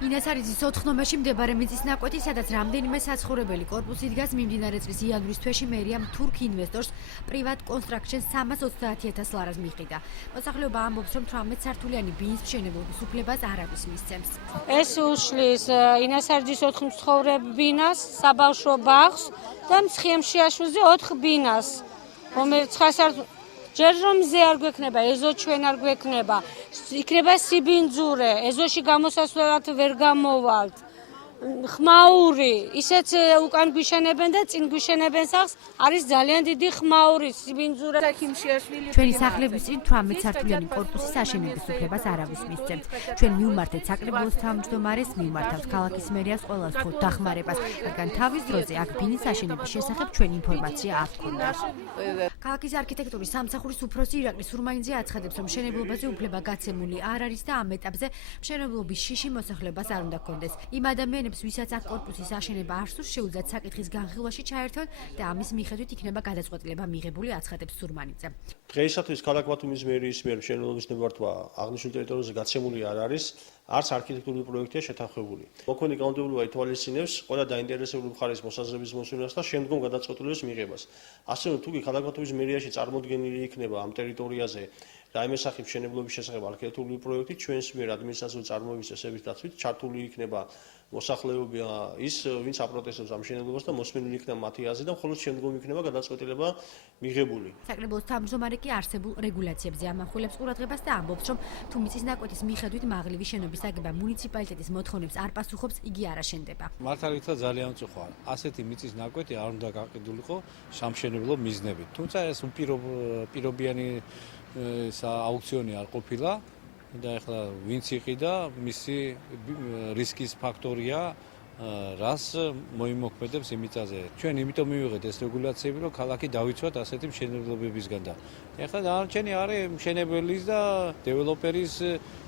ინასარიძის 4 ნომერში მდებარე მიწის ნაკვეთი, სადაც რამდენიმე საცხოვრებელი კორპუსი დგას, მიმდინარე წლის იანვრის თვეში მერიამ თურქ ინვესტორს პრივატ კონსტრაქშენს 330,000 ლარას მიყიდა. მოსახლეობა ამბობს, რომ 18 სართულიანი ბინის მშენებლობის უფლებას არავის მისცემს. ეს უშლის ინასარიძის 4 მცხოვრებ ბინას, საბავშვო ბაღს და მცხიემშიაშვილზე 4 ბინას, რომელიც ჯერ რომ მზე არ გვექნება, ეზო ჩვენ არ გვექნება, იქნება სიბინძურე, ეზოში გამოსასვლელად ვერ გამოვალთ, ხმაური, ისეც უკან გვიშენებენ და წინ გვიშენებენ სახლს, არის ძალიან დიდი ხმაური, სიბინძურე. ჩვენი სახლების წინ 18 სართულიანი კორპუსის აშენების უფლებას არავის მისცემთ. ჩვენ მივმართეთ საკრებულოს თავმჯდომარეს, მივმართავთ ქალაქის მერიას ყველას თხოვთ დახმარებას, რადგან თავის დროზე აქ ბინის აშენების შესახებ ჩვენ ინფორმაცია არ გვქონდა. ქალაქის არქიტექტურის სამსახურის უფროსი ირაკლი სურმაინძე აცხადებს, რომ მშენებლობაზე უფლება გაცემული არ არის და ამ ეტაპზე მშენებლობის შიში მოსახლეობას არ უნდა ჰქონდეს. იმ ადამიანებს, ვისაც აქ კორპუსის აშენება არ სურს, შეუძლიათ საკითხის განხილვაში ჩაერთონ და ამის მიხედვით იქნება გადაწყვეტილება მიღებული, აცხადებს სურმაინძე. დღეისათვის ქალაქ ბათუმის მერიის მიერ მშენებლობის ნებართვა აღნიშნულ ტერიტორიაზე გაცემული არ არის, არც არქიტექტურული პროექტია შეთანხმებული. მოქმედი კანონმდებლობა ითვალისწინებს ყველა დაინტერესებული მხარის მოსაზრების მოსვლას და შემდგომ გადაწყვეტილების მიღებას. ასე რომ თუ ქალაქ ბათუმის მერიაში წარმოდგენილი იქნება ამ ტერიტორიაზე რაიმე სახის მშენებლობის შესახებ არქიტექტურული პროექტი, ჩვენს მიერ ადმინისტრაციული წარმოების წესების დაცვით ჩართული იქნება მოსახლეობა ის, ვინც აპროტესტებს ამ მშენებლობას და მოსმენილი იქნება მათი აზრი და მხოლოდ შემდგომ იქნება გადაწყვეტილება მიღებული. საკრებულოს თავმჯდომარე კი არსებულ რეგულაციებზე ამახვილებს ყურადღებას და ამბობს, რომ თუ მიწის ნაკვეთის მიხედვით მაღლივი შენობის აგება მუნიციპალიტეტის მოთხოვნებს არ პასუხობს, იგი არ აშენდება. მართალითაც ძალიან მწუხარ. ასეთი მიწის ნაკვეთი არ უნდა გაყიდულიყო სამშენებლო მიზნებით. თუმცა ეს პირობიანი აუქციონი არ ყოფილა და ეხლა ვინც იყიდა, მისი რისკის ფაქტორია, რას მოიმოქმედებს იმიწაზე. ჩვენ იმიტომ მივიღეთ ეს რეგულაციები, რომ ქალაქი დავიცვათ ასეთი მშენებლობებისგან და ეხლა დანარჩენი არის მშენებელის და დეველოპერის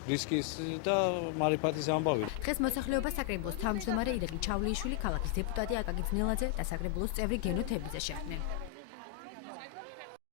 რისკის და მარიფათის ამბავი. დღეს მოსახლეობა საკრებულოს თავმჯდომარე ირაკლი ჩავლეიშვილი, ქალაქის დეპუტატი აკაკი ძნელაძე და საკრებულოს წევრი გენო თებიძე შეხვდნენ.